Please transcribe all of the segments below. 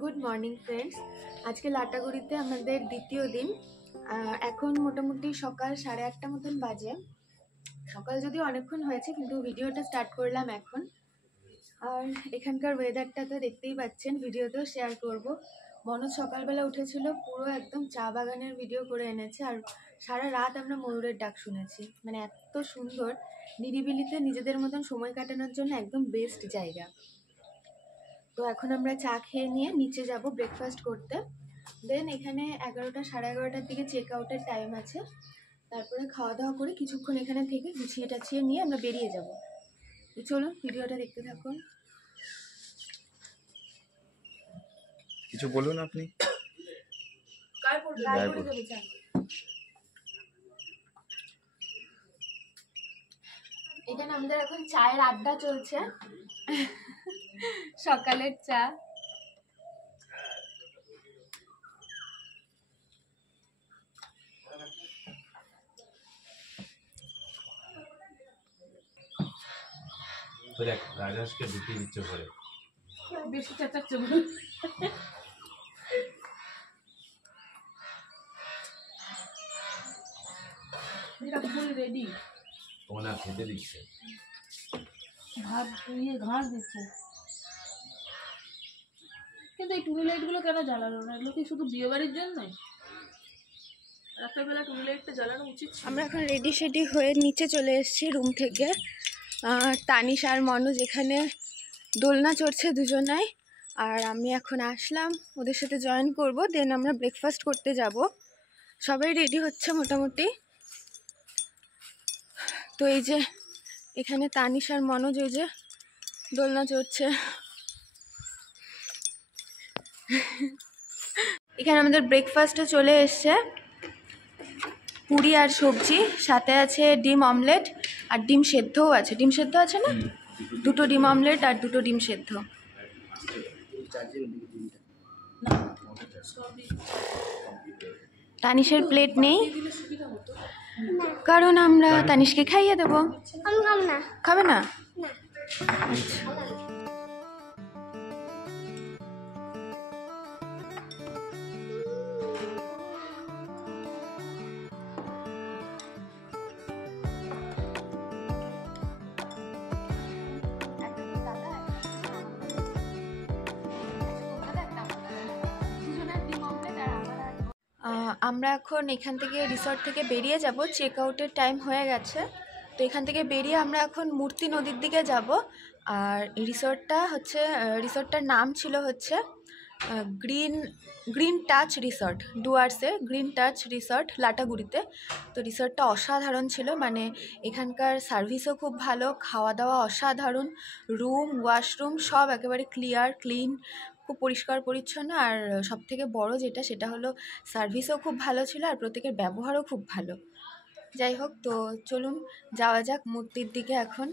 Good morning friends. আজকে লাটাগুড়িতে আমাদের দ্বিতীয় দিন। এখন মোটামুটি সকাল 8:30 মতন বাজে। সকাল যদিও অনেকক্ষণ হয়েছে, কিন্তু ভিডিওটা স্টার্ট করলাম এখন। আর এখানকার ওয়েদারটা তো দেখতেই পাচ্ছেন, ভিডিওতেও শেয়ার করব। মনোজ সকালবেলা উঠেছিল, পুরো একদম চা বাগানের ভিডিও করে এনেছে। আর সারা রাত আমরা ময়ূরের ডাক শুনেছি। মানে এত সুন্দর, নিরিবিলিতে নিজেদের মতন সময় কাটানোর জন্য একদম বেস্ট জায়গা। তো এখন আমরা চা খেয়ে নিয়ে নিচে যাব ব্রেকফাস্ট করতে। দেন এখানে 11টা 11:30টার দিকে চেক আউটের টাইম আছে। তারপরে খাওয়া দাওয়া করে কিছুক্ষণ এখানে থেকে গুছিয়ে টাছিয়ে নিয়ে আমরা বেরিয়ে যাব। তো চলুন ভিডিওটা দেখতে থাকুন। কিছু বলুন আপনি। এখানে আমাদের এখন চায়ের আড্ডা চলছে, সকালের চা। রাজহাঁসকে ঢুকিয়ে দিচ্ছে ঘরে, বেশি চেঁচাচ্ছে। রেডি ওনা খেতে দিচ্ছে, ভাত দিয়ে ঘাস দিচ্ছে। কিন্তু এই টুনি লাইটগুলো কেন জ্বালানো না? এগুলো কি শুধু বিয়ে বাড়ির জন্যই? রাত্রেবেলা টুনি লাইটটা জ্বালানো উচিত। আমরা এখন রেডি সেডি হয়ে নিচে চলে এসেছি রুম থেকে। তানিশ আর মনোজ এখানে দোলনা চড়ছে দুজনাই, আর আমি এখন আসলাম ওদের সাথে জয়েন করব। দেন আমরা ব্রেকফাস্ট করতে যাব। সবাই রেডি হচ্ছে মোটামুটি। তো এই যে এখানে তানিশ আর মনোজ ওই যে দোলনা চড়ছে। এখানে আমাদের ব্রেকফাস্টে চলে এসছে পুরি আর সবজি, সাথে আছে ডিম অমলেট আর ডিম সেদ্ধও আছে। ডিম সেদ্ধ আছে না? দুটো ডিম অমলেট আর দুটো ডিম সেদ্ধ। তানিশের প্লেট নেই, কারণ আমরা তানিশকে খাইয়ে দেবো। খাবে না? আমরা এখন এখান থেকে রিসর্ট থেকে বেরিয়ে যাব। চেক আউটের টাইম হয়ে গেছে। তো এখান থেকে বেরিয়ে আমরা এখন মূর্তি নদীর দিকে যাব। আর রিসর্টটার নাম ছিল হচ্ছে গ্রিন টাচ রিসর্ট, ডুয়ার্সে গ্রিন টাচ রিসর্ট লাটাগুড়িতে। তো রিসর্টটা অসাধারণ ছিল, মানে এখানকার সার্ভিসও খুব ভালো, খাওয়া দাওয়া অসাধারণ, রুম ওয়াশরুম সব একেবারে ক্লিন, খুব পরিষ্কার পরিচ্ছন্ন। আর সবথেকে বড় যেটা, সেটা হলো সার্ভিসও খুব ভালো ছিল আর প্রত্যেকের ব্যবহারও খুব ভালো। যাই হোক, তো চলুন যাওয়া যাক মূর্তির দিকে এখন।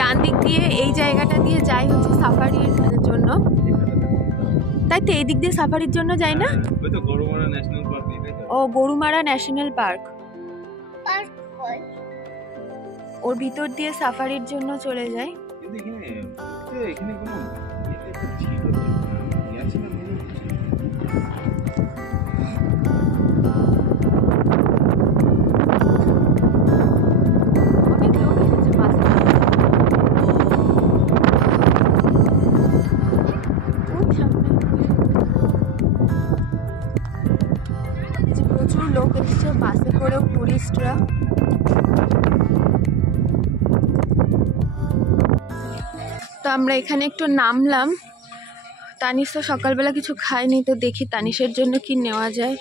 ডান দিক দিয়ে এই জায়গাটা দিয়ে যাই হচ্ছে সাফারির জন্য, তাই তো? এই দিক দিয়ে সাফারির জন্য যাই না? ও, গরুমারা ন্যাশনাল পার্ক, ওর ভিতর দিয়ে সাফারির জন্য চলে যাই। প্রচুর লোক এসছে বাসে করেও, টুরিস্টরা। তো আমরা এখানে একটু নামলাম। তানিশ তো সকালবেলা কিছু খায়নি, তো দেখি তানিশের জন্য কি নেওয়া যায়।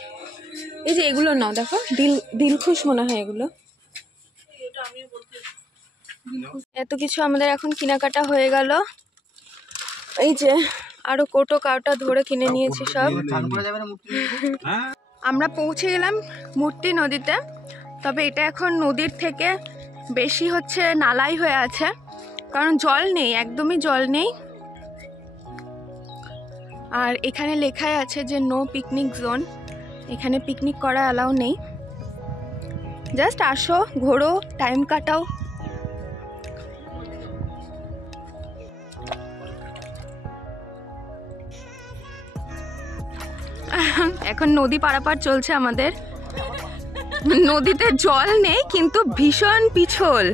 এই যে এগুলো নাও, দেখো দিলখুশ মনে হয় এগুলো। এত কিছু আমাদের এখন কেনাকাটা হয়ে গেল। এই যে আরো কোটো কাউটা ধরে কিনে নিয়েছি সব। আমরা পৌঁছে গেলাম মূর্তি নদীতে, তবে এটা এখন নদীর থেকে বেশি হচ্ছে নালাই হয়ে আছে, কারণ জল নেই, একদমই জল নেই। আর এখানে লেখাই আছে যে নো পিকনিক জোন, এখানে পিকনিক করা অ্যালাউ নেই। জাস্ট আসো, ঘোরো, টাইম কাটাও। এখন নদী পারাপার চলছে আমাদের। নদীতে জল নেই কিন্তু ভীষণ পিছল।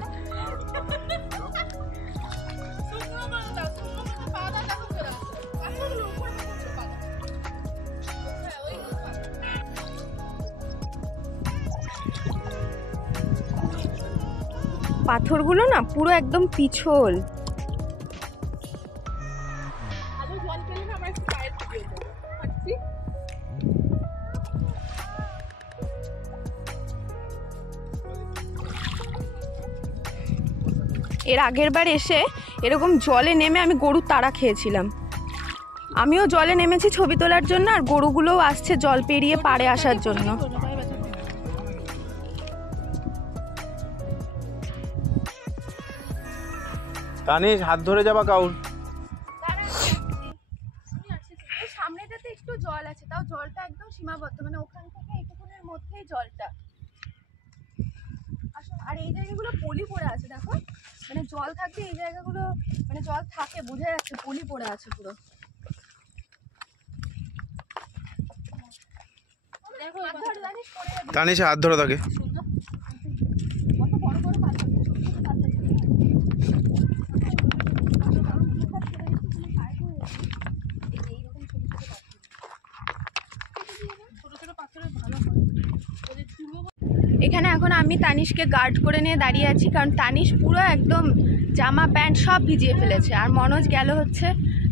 পাথরগুলো না পুরো একদম পিছল। এর আগের বার এসে এরকম জলে নেমে আমি গরুর তাড়া খেয়েছিলাম। আমিও জলে নেমেছি ছবি তোলার জন্য, আর গরুগুলোও আসছে জল পেরিয়ে পাড়ে আসার জন্য। তানিশ হাত ধরে যাবা কাউর। সামনেটাতে একটু জল আছে, তাও জলটা একদম সীমাবদ্ধ, মানে ওখান থেকে এইটুকুনের মধ্যেই জলটা। আর এই জায়গাগুলো পলি পড়ে আছে, দেখো, মানে জল থাকলে এই জায়গাগুলো মানে জল থাকে, বোঝা যাচ্ছে পলি পড়ে আছে পুরো। তানিশ হাত ধরে থাকে। এখানে এখন আমি তানিশকে গার্ড করে নিয়ে দাঁড়িয়ে আছি, কারণ তানিশ পুরো একদম জামা প্যান্ট সব ভিজিয়ে ফেলেছে। আর মনোজ গেল হচ্ছে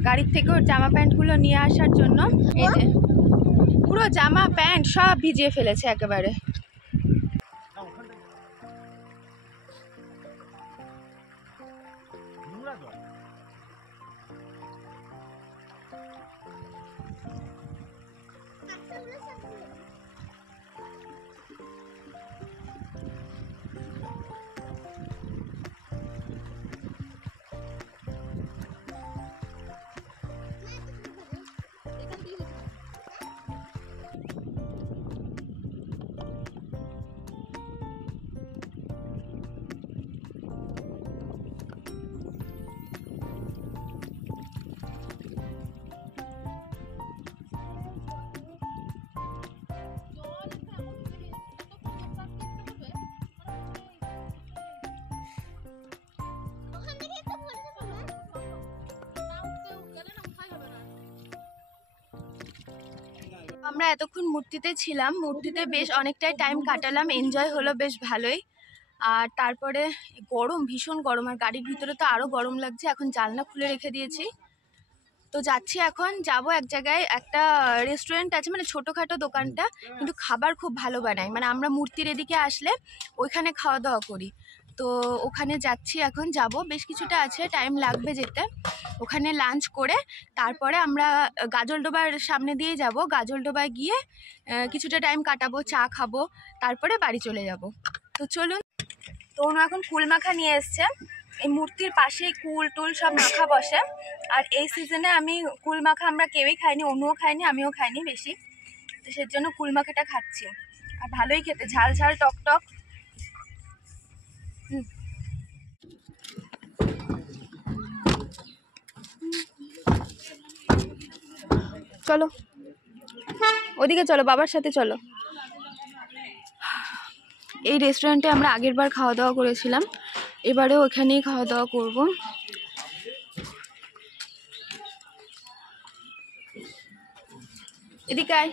গাড়ির থেকে ওর জামা প্যান্টগুলো নিয়ে আসার জন্য। এই যে পুরো জামা প্যান্ট সব ভিজিয়ে ফেলেছে একেবারে। আমরা এতক্ষণ মূর্তিতে ছিলাম, মূর্তিতে বেশ অনেকটাই টাইম কাটালাম, এনজয় হলো বেশ ভালোই। আর তারপরে গরম, ভীষণ গরম, আর গাড়ির ভিতরে তো আরও গরম লাগছে। এখন জানলা খুলে রেখে দিয়েছি, তো যাচ্ছি এখন, যাব এক জায়গায়, একটা রেস্টুরেন্ট আছে, মানে ছোটোখাটো দোকানটা, কিন্তু খাবার খুব ভালো বানায়। মানে আমরা মূর্তির এদিকে আসলে ওইখানে খাওয়া দাওয়া করি, তো ওখানে যাচ্ছি এখন, যাব, বেশ কিছুটা আছে, টাইম লাগবে যেতে। ওখানে লাঞ্চ করে তারপরে আমরা গাজলডোবার সামনে দিয়ে যাব, গাজলডোবায় গিয়ে কিছুটা টাইম কাটাবো, চা খাবো, তারপরে বাড়ি চলে যাব। তো চলুন। তো ওনো এখন কুল মাখা নিয়ে এসছে, এই মূর্তির পাশেই কুল টুল সব মাখা বসে। আর এই সিজনে আমি কুল মাখা আমরা কেউই খাইনি, অনুও খাইনি, আমিও খাইনি বেশি, তো সের জন্য কুল মাখাটা খাচ্ছি। আর ভালোই খেতে, ঝাল ঝাল টক টক। চলো ওদিকে, চলো বাবার সাথে চলো। এই রেস্টুরেন্টে আমরা আগের বার খাওয়া দাওয়া করেছিলাম, এবারেও ওখানেই খাওয়া দাওয়া করব। এদিকে আয়।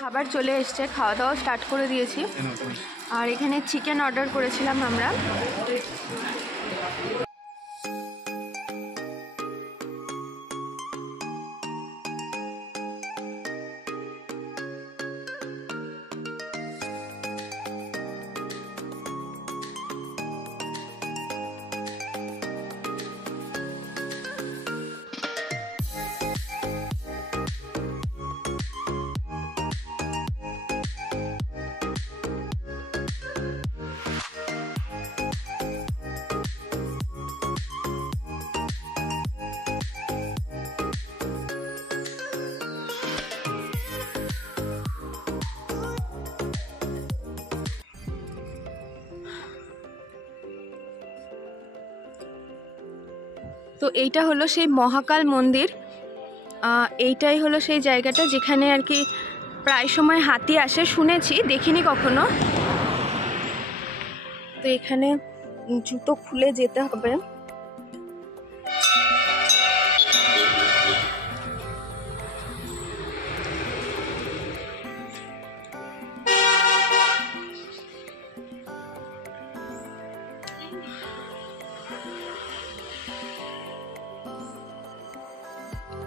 খাবার চলে এসছে, খাওয়া দাওয়া স্টার্ট করে দিয়েছি। আর এখানে চিকেন অর্ডার করেছিলাম আমরা। তো এইটা হলো সেই মহাকাল মন্দির। এইটাই হলো সেই জায়গাটা যেখানে আর কি প্রায় সময় হাতি আসে, শুনেছি, দেখিনি কখনো। তো এখানে জুতো খুলে যেতে হবে।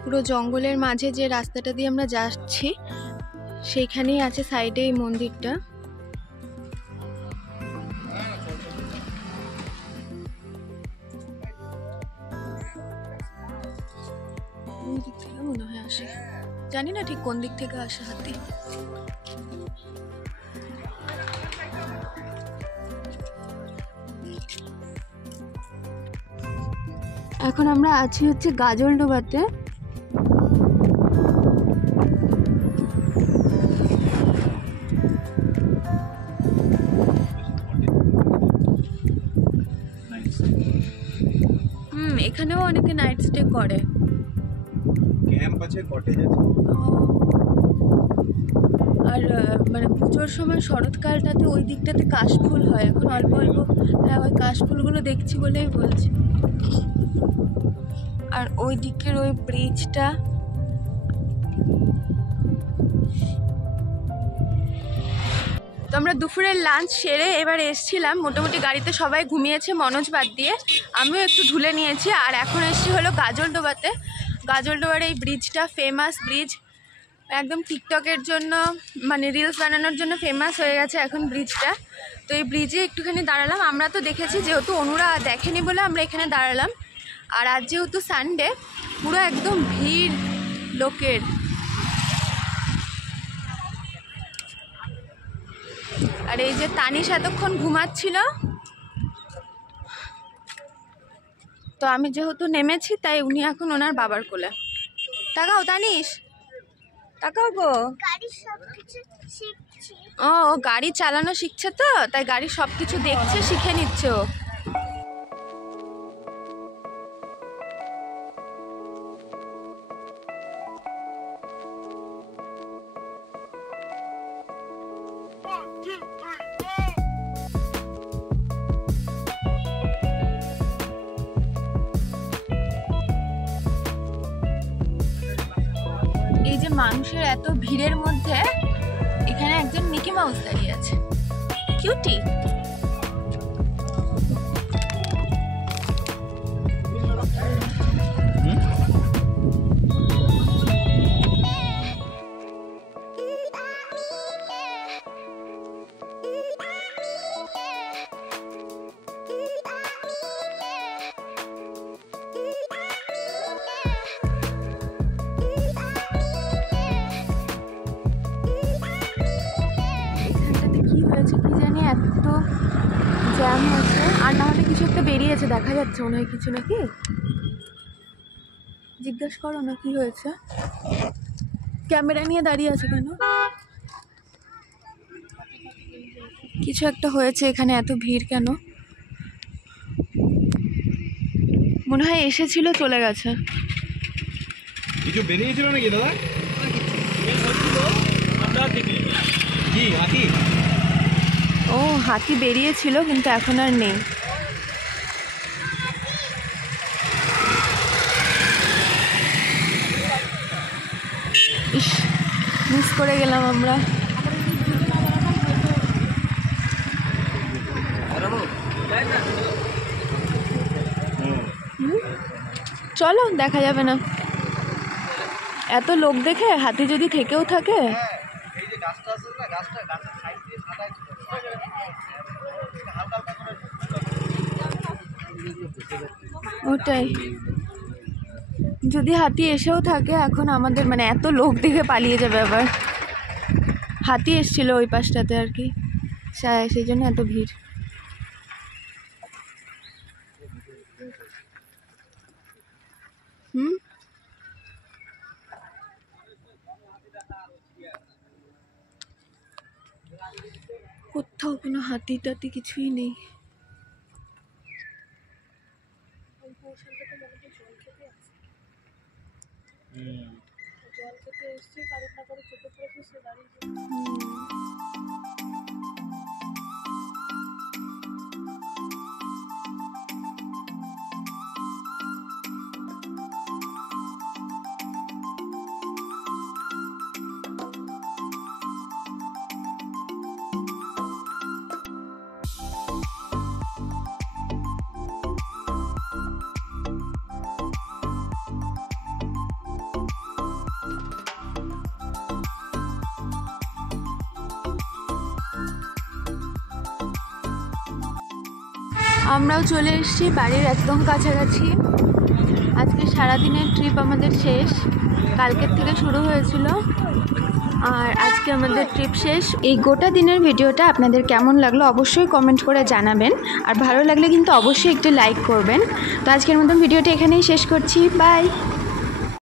পুরো জঙ্গলের মাঝে যে রাস্তাটা দিয়ে আমরা যাচ্ছি সেইখানেই আছে সাইডে এই মন্দিরটা। ওই দিক থেকে মনে হয় আসে, জানি না ঠিক কোন দিক থেকে আসে হাতি। এখন আমরা আছি হচ্ছে গাজলডোবাতে। এখানেও অনেকে নাইট স্টে করে। ক্যাম্প আছে, কটেজ আছে। আর মানে পুজোর সময় শরৎকালটাতে ওই দিকটাতে কাশফুল হয়, এখন অল্প অল্প। হ্যাঁ, ওই কাশফুলগুলো দেখছি বলেই বলছি। আর ওই দিকের ওই ব্রিজটা, তো আমরা দুপুরের লাঞ্চ সেরে এবার এসছিলাম। মোটামুটি গাড়িতে সবাই ঘুমিয়েছে মনোজ বাদ দিয়ে, আমিও একটু ঢুলে নিয়েছি। আর এখন এসছি হলো গাজলডোবাতে। গাজলডোবার এই ব্রিজটা ফেমাস ব্রিজ, একদম টিকটকের জন্য, মানে রিলস বানানোর জন্য ফেমাস হয়ে গেছে এখন ব্রিজটা। তো এই ব্রিজে একটুখানি দাঁড়ালাম। আমরা তো দেখেছি, যেহেতু অনুরা দেখেনি বলে আমরা এখানে দাঁড়ালাম। আর আজ যেহেতু সানডে, পুরো একদম ভিড় লোকের। আর এই যে তানিশ এতক্ষণ ঘুমাচ্ছিল, তো আমি যেহেতু নেমেছি তাই উনি এখন ওনার বাবার কোলে। তাকাও তানিশ, তাকাও গো। ও গাড়ি চালানো শিখছে, তো তাই গাড়ির সবকিছু দেখছে, শিখে নিচ্ছে ও। এই যে মানুষের এত ভিড়ের মধ্যে এখানে একজন মিকি মাউস দাঁড়িয়ে আছে, কিউটি। কি জানি এত জ্যাম হচ্ছে, আর না হলে কিছু একটা বেরিয়েছে, দেখা যাচ্ছে মনে হয় কিছু, নাকি জিজ্ঞেস করো না কি হয়েছে। ক্যামেরা নিয়ে দাঁড়িয়ে আছে কেন? কিছু একটা হয়েছে এখানে, এত ভিড় কেন? মনে হয় এসেছিল, চলে গেছে। কিছু বেরিয়েছিল নাকি দাদা? হাতি? ও হাতি বেরিয়েছিল, কিন্তু এখন আর নেই। ইস, মিস করে গেলাম আমরা। চলো, দেখা যাবে না। এত লোক দেখে হাতি যদি থেকেও থাকে। ওটাই, যদি হাতি এসেও থাকে এখন আমাদের, মানে এত লোক দেখে পালিয়ে যাবে আবার। হাতি এসেছিল ওই পাশটাতে আর কি, সেই জন্য এত ভিড়। কোথাও কোনো হাতি টাতি কিছুই নেই। জল খেতে এসছে, কারোর না কারোর চোখে পড়েছে, সে দাঁড়িয়ে আমরাও চলে এসেছি বাড়ির একদম কাছাকাছি। আজকে সারাদিনের ট্রিপ আমাদের শেষ, কালকের থেকে শুরু হয়েছিল আর আজকে আমাদের ট্রিপ শেষ। এই গোটা দিনের ভিডিওটা আপনাদের কেমন লাগলো অবশ্যই কমেন্ট করে জানাবেন, আর ভালো লাগলে কিন্তু অবশ্যই একটু লাইক করবেন। তো আজকের মতন ভিডিওটা এখানেই শেষ করছি, বাই।